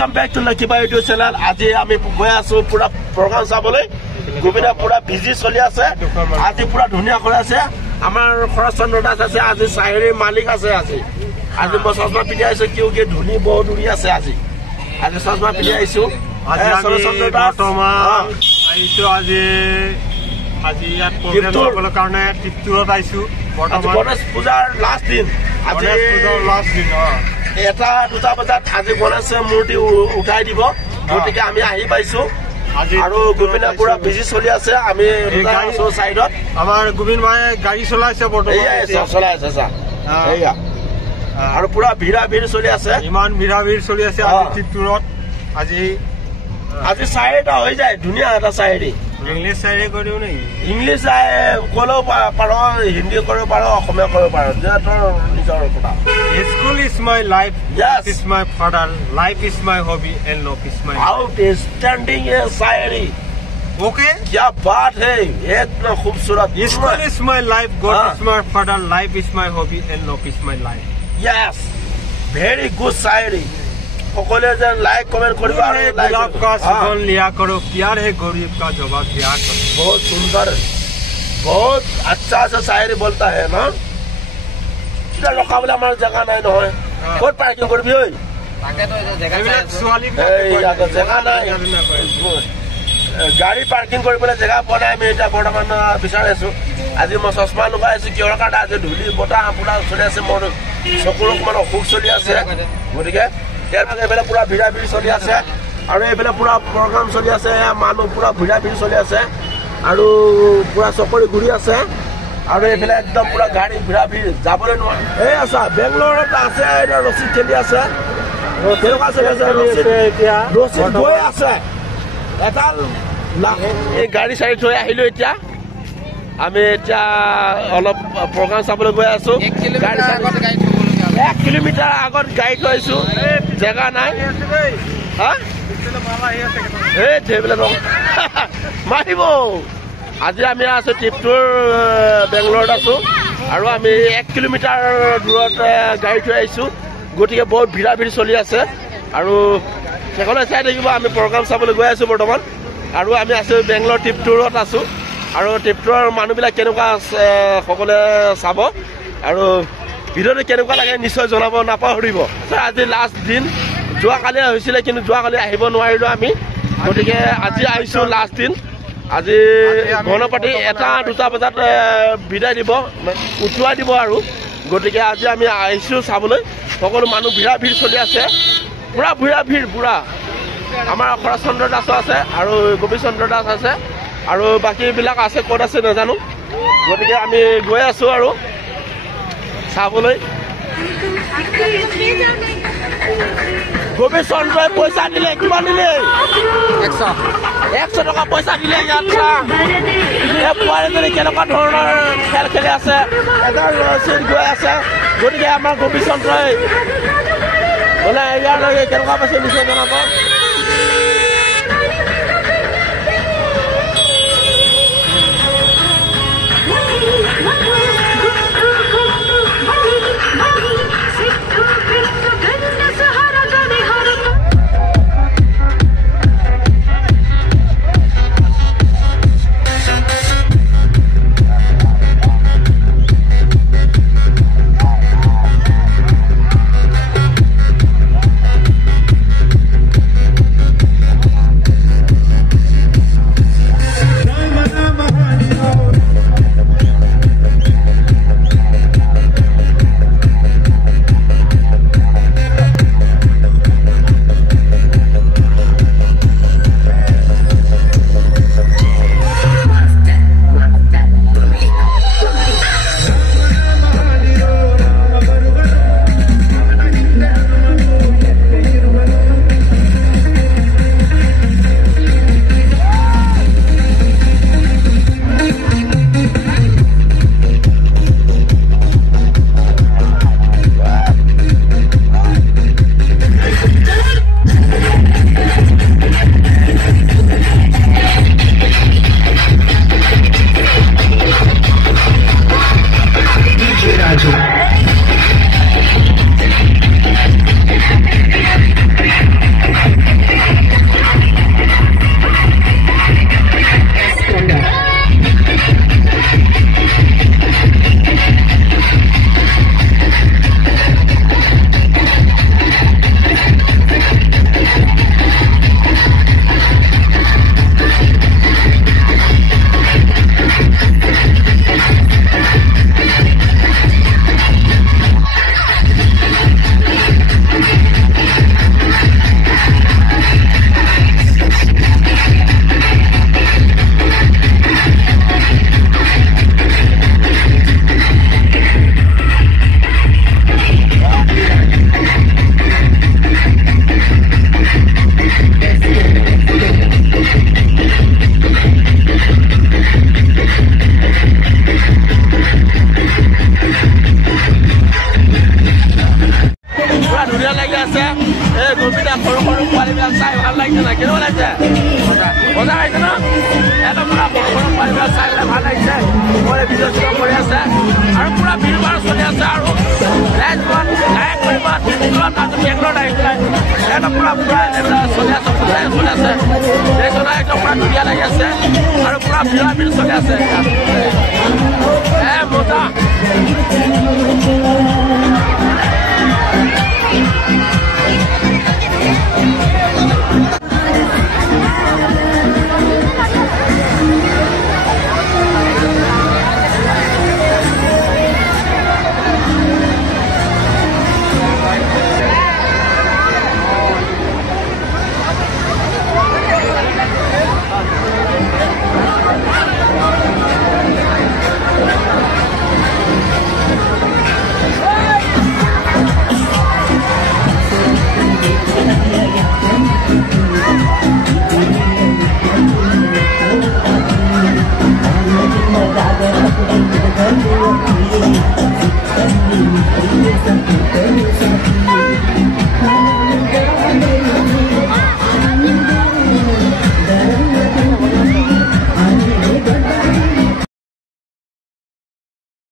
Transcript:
Welcome back to Lucky Boy YouTube channel. আজি আমি গৈ আছো পুরা প্রোগ্রাম চাবলৈ গোবিনা পুরা বিজি চলি আছে আজি পুরা ধুনিয়া করে আছে আমার খরচন্দ্র দাস আছে আজি সাইরি মালিক আছে আজি আজি চশমা পিন্ধি আইছো কিউ কি ধুনি বহুত ধুনি আছে আজি চশমা পিন্ধি আইছো আজি খরচন্দ্র দাস বর্তমান আইছো আজি ইয়াত প্রোগ্রাম চাবলৈ কাৰণে টিপটুৰত আইছো বৰ্তমান গণেশ পূজাৰ লাষ্ট দিন আজি এটা দুটা বজাত আজি গণেশ মূৰ্তি উঠাই দিব গতিকে আমি আহি পাইছো আৰু গোবিনা পুৰা বিজি চলি আছে আমি সাইডত আমাৰ গোবিন ভাই গাড়ী চলাইছে বৰ্তমান চলাইছে এইয়া আৰু পুৰা ভিৰা ভিৰ চলি আছে ইমান ভিৰা ভিৰ চলি আছে আজি টিপটুৰত আজি চাইডটা হৈ যায় ধুনীয়া এটা চাইডি ইংলিছ চাইডে কৰিও নেকি ইংলিছ ক'লেও পাৰ হিন্দী কৰিব পাৰ অসমীয়া কৰিব পাৰ তোৰ নিজৰ কথা School is my life, yes. Is my father, life is my hobby, and love is my outstanding Shayari Okay? क्या बात है इतना खूबसूरत School is my life, God is my father, life is my hobby, and love is my life. Yes, very good शायरी সকলে যেন like comment কৰিবা আৰু like गुलाब का सुगंध लिया करो प्यार है गरीब का जवाब दिया करो बहुत सुंदर बहुत अच्छा सा शायरी बोलता है ना रखाबले हमारे जगह नहीं নহয় ক'ত পাৰ্কিং কৰিবি ঐ জেগা নাই গাড়ী পাৰ্কিং কৰিবলৈ জেগা পোৱা নাই আমি এতিয়া বৰ্তমান বিচাৰি আছো আজি মই চশমা লগাই আছো কিহৰ কাৰণে আজি ধূলি বতাহ আপোনাৰ চলি আছে মোৰ চকুৰ অকমান অসুখ চলি আছে গতিকে ইয়াৰ বাবে এইফালে পুৰা ভিৰা ভিৰ চলি আছে আৰু এইফালে পুৰা প্ৰগ্ৰাম চলি আছে মানুহ পুৰা ভিৰা ভিৰ চলি আছে আৰু পুৰা চকৰি ঘূৰি আছে আৰু এইফালে একদম পুৰা গাড়ী ভিৰা ভিৰ যাবলৈ নোৱাৰে এই আছা বেংগলোৰত আছে ৰছী খেলি আছে ৰছী গৈ আছে এটা এই গাড়ী চাৰি থৈ আহিলো এতিয়া আমি এতিয়া অলপ প্ৰগ্ৰাম চাবলৈ গৈ আছো 1 কিলোমিটাৰ আগত গাড়ী থৈ আহিছো জেগা নাই মাৰিব আজি আমি আছো টিপটুৰ বেংগলোৰত আছো আৰু আমি 1 কিলোমিটাৰ দূৰত গাড়ী থৈ আহিছো গতিকে বহুত ভিৰা ভিৰ চলি আছে আৰু সেইখনে চাই থাকিব আমি প্ৰগ্ৰাম চাবলৈ গৈ আছো বৰ্তমান আৰু আমি আছো বেংগলোৰ টিপটুৰত আছো আৰু টিপটুৰৰ মানুহবিলাক কেনেকুৱা সকলে চাব আৰু ভিডিঅ'টো কেনেকুৱা লাগে নিশ্চয় জনাব নাপাহৰিব আজি লাষ্ট দিন যোৱাকালি হৈছিলে কিন্তু যোৱাকালি আহিব নোৱাৰিলো আমি গতিকে আজি আহিছো লাষ্ট দিন আজি গণপাতি 1-2 বজাত বিদায় দিব উঠুৱাই দিব আৰু গতিকে আজি আমি আহিছো চাবলৈ সকলো মানুহ ভিৰা ভিৰ চলি আছে পুৰা ভিৰা ভিৰ পুৰা আমাৰ খৰচন্দ্ৰ দাস আছে আৰু গোবিচন্দ্ৰ দাস আছে আৰু বাকীবিলাক আছে ক'ত আছে নাজানো গতিকে আমি গৈ আছো আৰু চাবলৈ গোবিচন্দ্ৰই পইচা দিলে কিমান দিলে 100 টকা পইচা দিলে ইয়াত পোৱালিজনী কেনেকুৱা ধৰণৰ খেল খেলি আছে এটা চিট গৈ আছে গতিকে আমাৰ গোবিচন্দ্ৰই বোলে ইয়াৰ কেনেকুৱা পাইছে নিশ্চয় জনাব ধুনীয়া লাগি আছে এই গোপিতা সৰু সৰু পোৱালিবিলাক চাই ভাল লাগিছে না কেনেকুৱা লাগিছে মজা আহিছে ন একদম পুৰা সৰু সৰু পোৱালিবিলাক চাই পেলাই ভাল লাগিছে সকলোৱে ভিডিঅ' চিডিঅ' কৰি আছে আৰু পুৰা ভিৰ ভাৰ চলি আছে আৰু ৰাইজখন গায়ক কৰিব তাৰপিছত বেংগলত আহি পেলাই একদম পুৰা পুৰা চলি আছে পূজাই চলি আছে এইজনা একদম পুৰা ধুনীয়া লাগি আছে আৰু পুৰা ভিৰ চলি আছে মজা